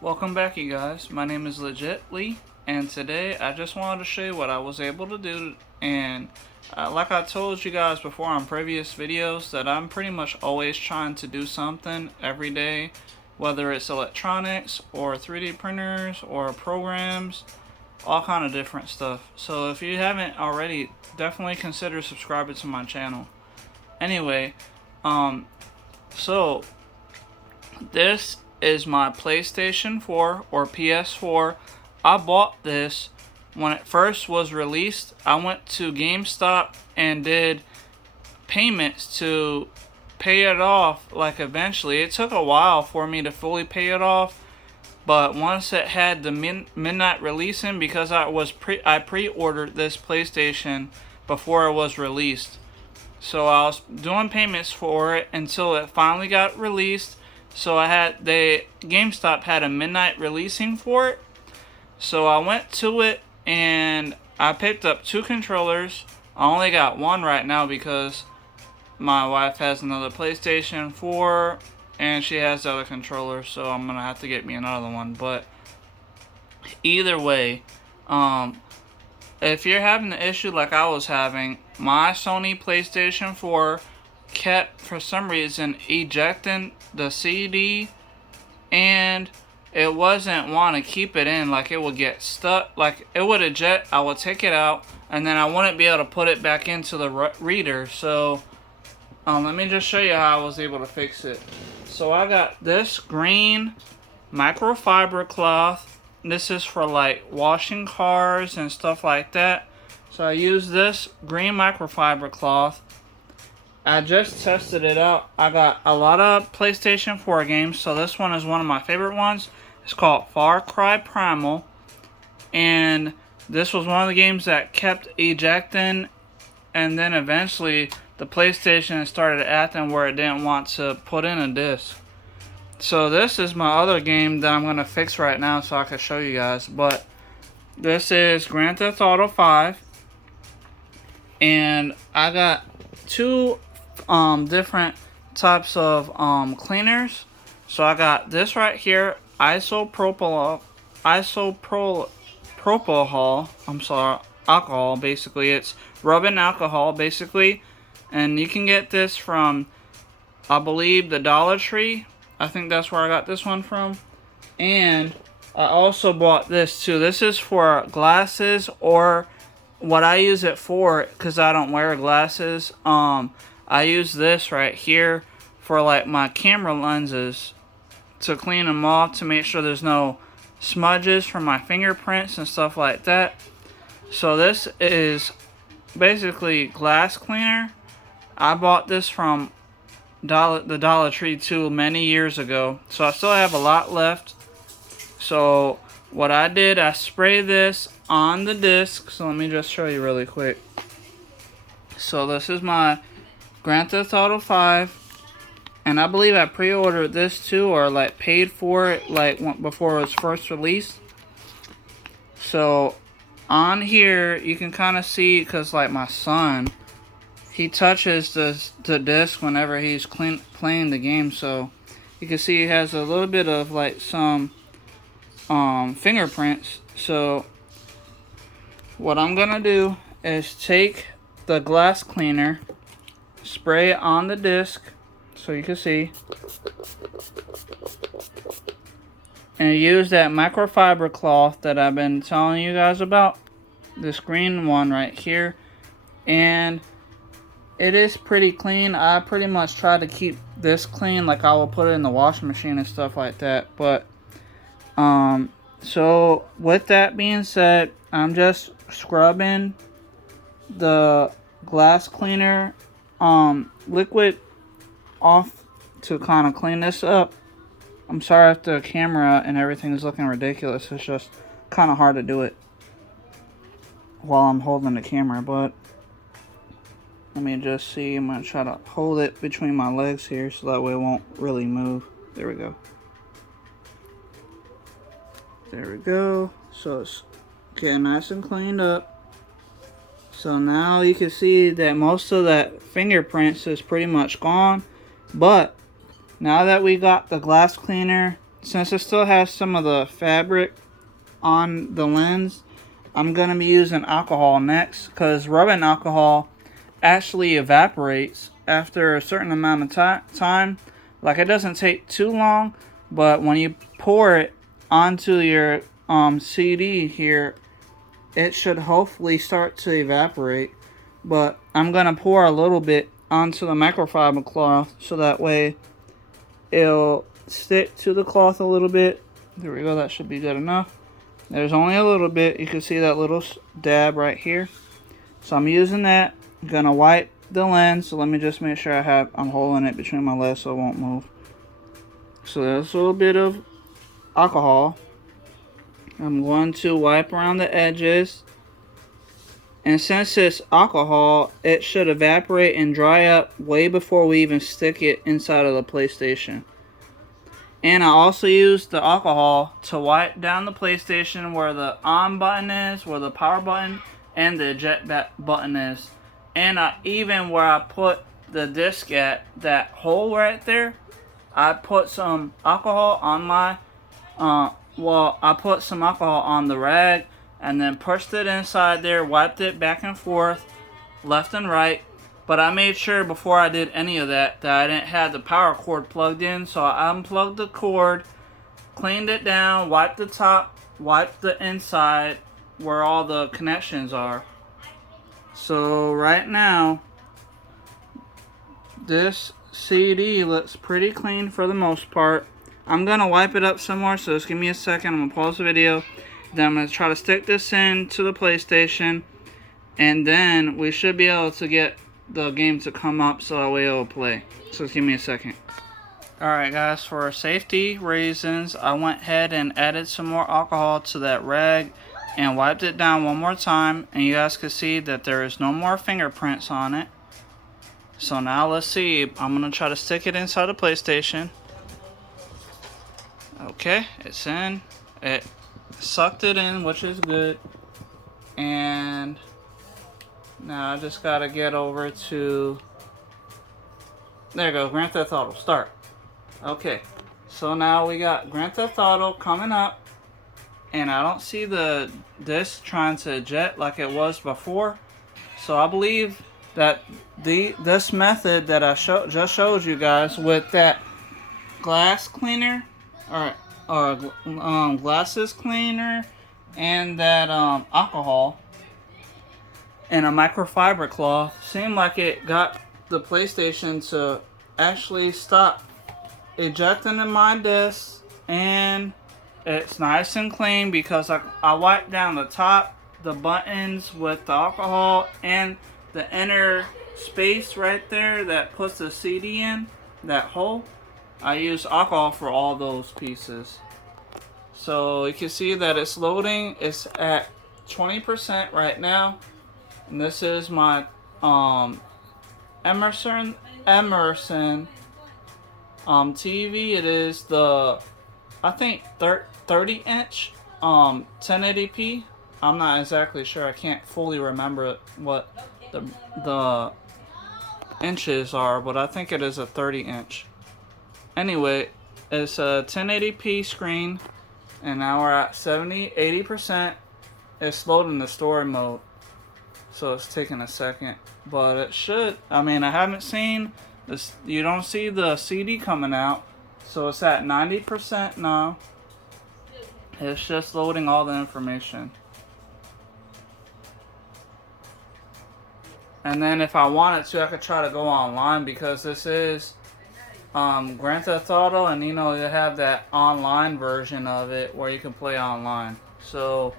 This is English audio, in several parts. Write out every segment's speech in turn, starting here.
Welcome back, you guys. My name is Legit Lee, and today I just wanted to show you what I was able to do. And like I told you guys before on previous videos, that I'm pretty much always trying to do something every day, whether it's electronics or 3D printers or programs, all kind of different stuff. So if you haven't already, definitely consider subscribing to my channel. Anyway, so this is my PlayStation 4 or PS4. I bought this when it first was released. I went to GameStop and did payments to pay it off. Like eventually, it took a while for me to fully pay it off, but once it had the midnight releasing, because I pre-ordered this PlayStation before it was released. So I was doing payments for it until it finally got released. So GameStop had a midnight releasing for it. So I went to it and I picked up 2 controllers. I only got one right now because my wife has another PlayStation 4 and she has the other controller, so I'm gonna have to get me another one. But either way, if you're having the issue like I was having, my Sony PlayStation 4 kept for some reason ejecting the CD, and it wasn't want to keep it in. Like, it would get stuck, like it would eject, I would take it out, and then I wouldn't be able to put it back into the reader. So let me just show you how I was able to fix it. So I got this green microfiber cloth. This is for like washing cars and stuff like that. So I use this green microfiber cloth. I just tested it out. I got a lot of PlayStation 4 games, so this one is one of my favorite ones. It's called Far Cry Primal, and this was one of the games that kept ejecting, and then eventually the PlayStation started acting where it didn't want to put in a disc. So this is my other game that I'm going to fix right now so I can show you guys. But this is Grand Theft Auto 5, and I got 2 different types of cleaners. So I got this right here, isopropyl alcohol. Basically, it's rubbing alcohol basically, and you can get this from, I believe, the Dollar Tree. I think that's where I got this one from. And I also bought this too. This is for glasses, or what I use it for, because I don't wear glasses. I use this right here for like my camera lenses, to clean them off, to make sure there's no smudges from my fingerprints and stuff like that. So this is basically glass cleaner. I bought this from the Dollar Tree too many years ago, so I still have a lot left. So what I did, I sprayed this on the disc. So let me just show you really quick. So this is my Grand Theft Auto 5, and I believe I pre-ordered this too, or like paid for it like before it was first released. So on here you can kind of see, because like my son, he touches the disc whenever he's playing the game, so you can see he has a little bit of like some fingerprints. So what I'm gonna do is take the glass cleaner, spray it on the disc so you can see, and use that microfiber cloth that I've been telling you guys about, this green one right here, and it is pretty clean. I pretty much try to keep this clean, like I will put it in the washing machine and stuff like that. But so with that being said, I'm just scrubbing the glass cleaner liquid off to kind of clean this up. I'm sorry if the camera and everything is looking ridiculous. It's just kind of hard to do it while I'm holding the camera. But let me just see. I'm going to try to hold it between my legs here so that way it won't really move. There we go. There we go. So it's getting nice and cleaned up. So now you can see that most of that fingerprints is pretty much gone. But now that we got the glass cleaner since it still has some of the fabric on the lens, I'm going to be using alcohol next, because rubbing alcohol actually evaporates after a certain amount of time. Like, it doesn't take too long, but when you pour it onto your CD here, it should hopefully start to evaporate. But I'm going to pour a little bit onto the microfiber cloth so that way it'll stick to the cloth a little bit. There we go, that should be good enough. There's only a little bit. You can see that little dab right here. So I'm using that. I'm gonna wipe the lens. So let me just make sure I'm holding it between my legs so it won't move. So there's a little bit of alcohol. I'm going to wipe around the edges. And since it's alcohol, it should evaporate and dry up way before we even stick it inside of the PlayStation. And I also used the alcohol to wipe down the PlayStation where the on button is, where the power button, and the eject button is. And even where I put the disc at, that hole right there, I put some alcohol on my, I put some alcohol on the rag and then pushed it inside there, wiped it back and forth, left and right. But I made sure before I did any of that I didn't have the power cord plugged in. So I unplugged the cord, cleaned it down, wiped the top, wiped the inside where all the connections are. So right now, this CD looks pretty clean for the most part. I'm going to wipe it up some more, so just give me a second. I'm going to pause the video. Then I'm going to try to stick this in to the PlayStation. And then we should be able to get the game to come up so that way it'll play. So just give me a second. Alright guys, for safety reasons, I went ahead and added some more alcohol to that rag and wiped it down one more time. And you guys can see that there is no more fingerprints on it. So now let's see. I'm going to try to stick it inside the PlayStation. Okay, it's in. It sucked it in, which is good. And now I just gotta get over to, there you go, Grand Theft Auto, start. Okay, so now we got Grand Theft Auto coming up, and I don't see the disc trying to eject like it was before. So I believe that this method that I just showed you guys with that glass cleaner, or glasses cleaner, and that alcohol, and a microfiber cloth, seemed like it got the PlayStation to actually stop ejecting in my disc, and it's nice and clean because I wiped down the top, the buttons with the alcohol, and the inner space right there that puts the CD in, that hole. I used alcohol for all those pieces. So you can see that it's loading. It's at 20% right now. And this is my Emerson TV. It is the, I think, 30 inch 1080p. I'm not exactly sure. I can't fully remember what the inches are, but I think it is a 30 inch. Anyway, it's a 1080p screen, and now we're at 70-80%. It's loading the story mode, so it's taking a second, but it should. I mean, I haven't seen this. You don't see the CD coming out, so it's at 90% now. It's just loading all the information. And then if I wanted to, I could try to go online, because this is Grand Theft Auto, and you know, they have that online version of it where you can play online. So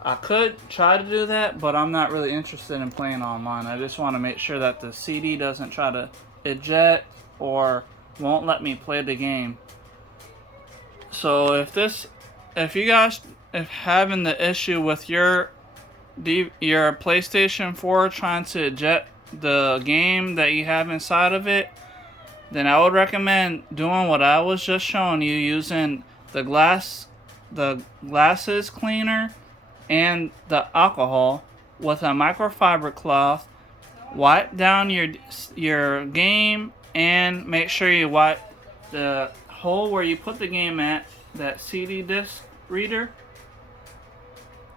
I could try to do that, but I'm not really interested in playing online. I just want to make sure that the CD doesn't try to eject or won't let me play the game. So if you guys having the issue with your PlayStation 4 trying to eject the game that you have inside of it, then I would recommend doing what I was just showing you, using the glasses cleaner and the alcohol with a microfiber cloth. Wipe down your game, and make sure you wipe the hole where you put the game at that CD disc reader.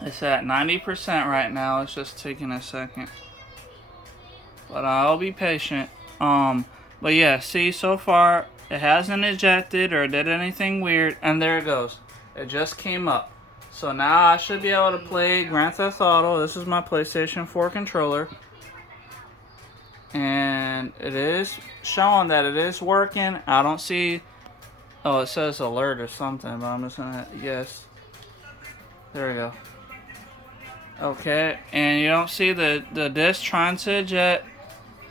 It's at 90% right now. It's just taking a second, but I'll be patient. But yeah, see, so far it hasn't ejected or did anything weird, and there it goes. It just came up. So now I should be able to play Grand Theft Auto. This is my PlayStation 4 controller, and it is showing that it is working. I don't see. Oh, it says alert or something, but I'm just gonna yes. There we go. Okay, and you don't see the disc trying to eject.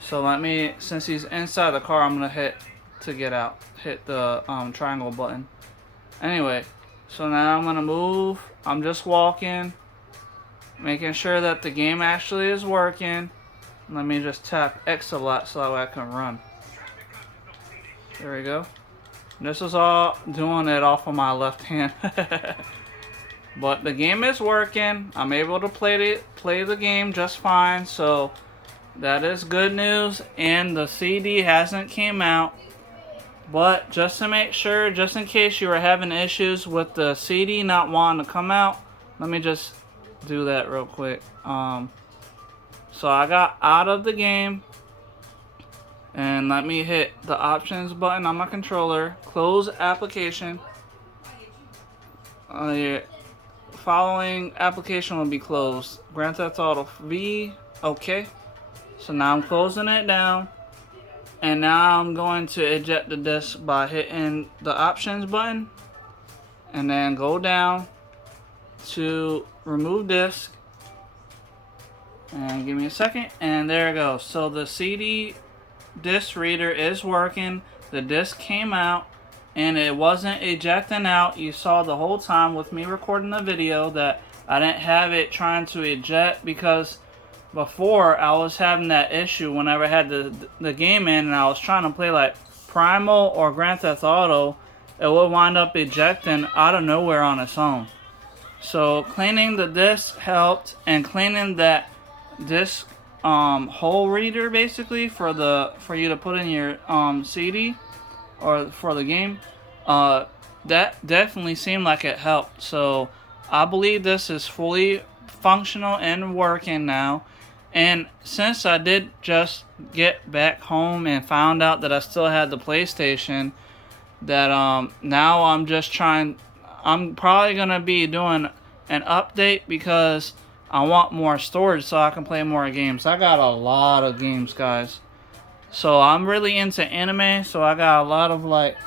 So let me, since he's inside the car, I'm gonna hit to get out. Hit the triangle button. Anyway, so now I'm gonna move. I'm just walking, making sure that the game actually is working. Let me just tap X a lot so that way I can run. There we go. This is all doing it off of my left hand. But the game is working. I'm able to play the game just fine. So that is good news. And the CD hasn't came out. But just to make sure, just in case you were having issues with the CD not wanting to come out, let me just do that real quick. So I got out of the game. And let me hit the options button on my controller. Close application. Yeah. Following application will be closed. Grand Theft Auto V. Okay. So now I'm closing it down. And now I'm going to eject the disc by hitting the options button. And then go down to remove disc. And give me a second. And there it goes. So the CD disc reader is working. The disc came out. And it wasn't ejecting out. You saw the whole time with me recording the video that I didn't have it trying to eject, because before I was having that issue whenever I had the game in and I was trying to play like Primal or Grand Theft Auto, it would wind up ejecting out of nowhere on its own. So cleaning the disc helped, and cleaning that disc hole reader basically for you to put in your CD or for the game, that definitely seemed like it helped. So I believe this is fully functional and working now. And since I did just get back home and found out that I still had the PlayStation, that now I'm probably gonna be doing an update, because I want more storage so I can play more games. I got a lot of games, guys. So I'm really into anime, so I got a lot of like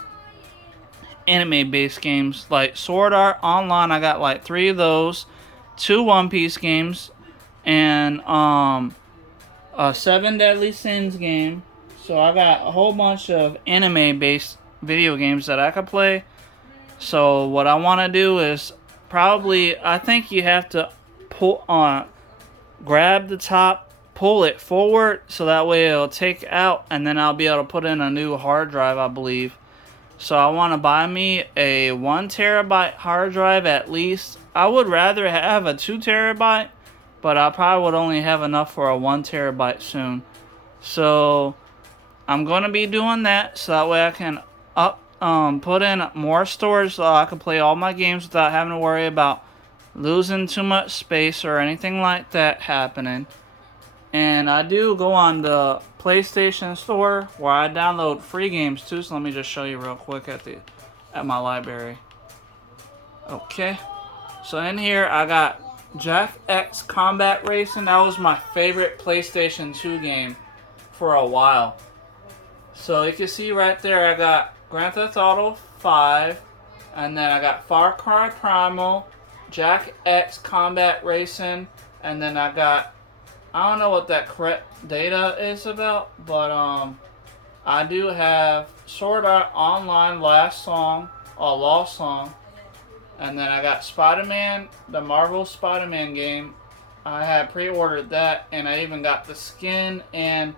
anime based games like Sword Art Online. I got like 3 of those, 2 One Piece games, and a 7 Deadly Sins game. So I got a whole bunch of anime based video games that I could play. So what I want to do is probably, I think you have to grab the top, pull it forward, so that way it'll take out, and then I'll be able to put in a new hard drive, I believe. So I want to buy me a 1 terabyte hard drive at least. I would rather have a 2 terabyte, but I probably would only have enough for a 1 terabyte soon. So I'm going to be doing that, so that way I can put in more storage so I can play all my games without having to worry about losing too much space or anything like that happening. And I do go on the PlayStation Store where I download free games too. So let me just show you real quick at my library. Okay. So in here I got Jack X Combat Racing. That was my favorite PlayStation 2 game for a while. So you can see right there I got Grand Theft Auto 5. And then I got Far Cry Primal, Jack X Combat Racing. And then I got, I don't know what that correct data is about, but I do have Sword Art Online Lost Song, and then I got Spider-Man, the Marvel Spider-Man game. I had pre-ordered that, and I even got the skin and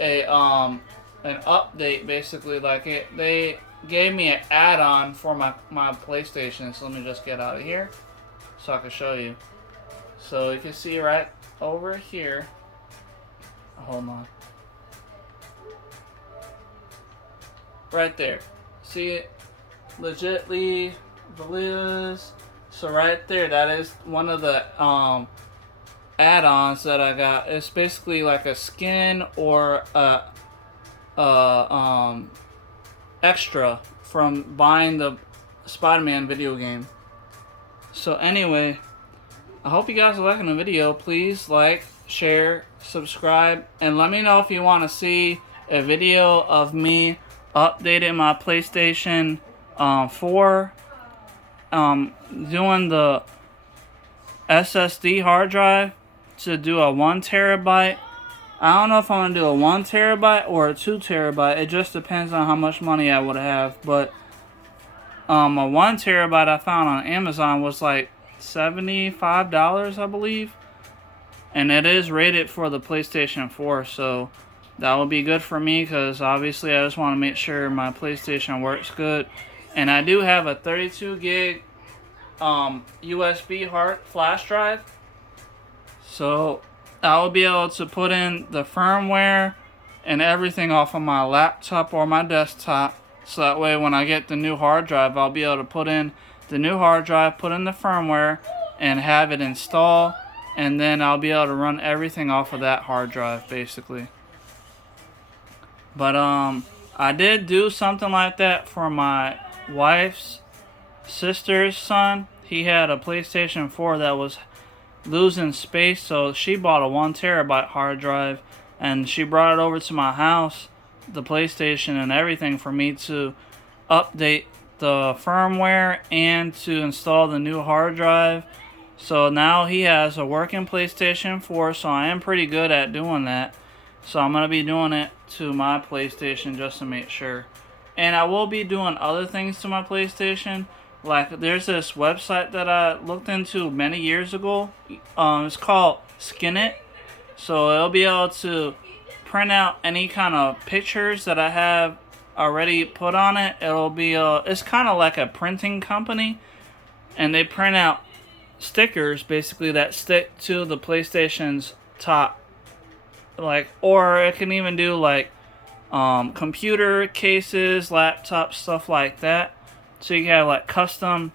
an update, basically. Like they gave me an add-on for my PlayStation. So let me just get out of here so I can show you. So you can see right over here. Hold on. Right there. See it? Legitly believe. So right there, that is one of the add-ons that I got. It's basically like a skin or a extra from buying the Spider-Man video game. So anyway, I hope you guys are liking the video. Please like, share, subscribe, and let me know if you want to see a video of me updating my PlayStation 4, doing the SSD hard drive to do a 1 terabyte. I don't know if I'm going to do a 1 terabyte or a 2 terabyte. It just depends on how much money I would have. But a 1 terabyte I found on Amazon was like $75, I believe. And it is rated for the PlayStation 4. So that will be good for me because obviously I just want to make sure my PlayStation works good. And I do have a 32 gig USB hard flash drive. So I will be able to put in the firmware and everything off of my laptop or my desktop. So that way when I get the new hard drive, I'll be able to put in the new hard drive, put in the firmware, and have it install. And then I'll be able to run everything off of that hard drive, basically. But I did do something like that for my wife's sister's son. He had a PlayStation 4 that was losing space, so she bought a 1 terabyte hard drive and she brought it over to my house, the PlayStation and everything, for me to update the firmware and to install the new hard drive. So now he has a working PlayStation 4, so I am pretty good at doing that. So I'm going to be doing it to my PlayStation just to make sure. And I will be doing other things to my PlayStation. Like, there's this website that I looked into many years ago. It's called Skin It. So it'll be able to print out any kind of pictures that I have already put on it. It'll be it's kind of like a printing company, and they print out stickers basically that stick to the PlayStation's top. Like, or it can even do like computer cases, laptop, stuff like that. So you can have like custom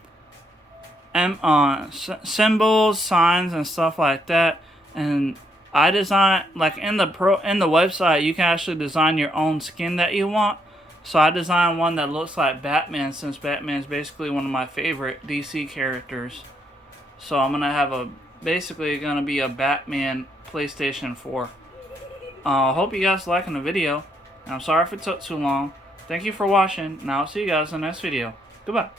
symbols, signs, and stuff like that. And I design, like, in the website, you can actually design your own skin that you want. So I designed one that looks like Batman, since Batman's basically one of my favorite DC characters. So I'm gonna have basically gonna be a Batman PlayStation 4. Hope you guys liking the video. And I'm sorry if it took too long. Thank you for watching, and I'll see you guys in the next video. Goodbye.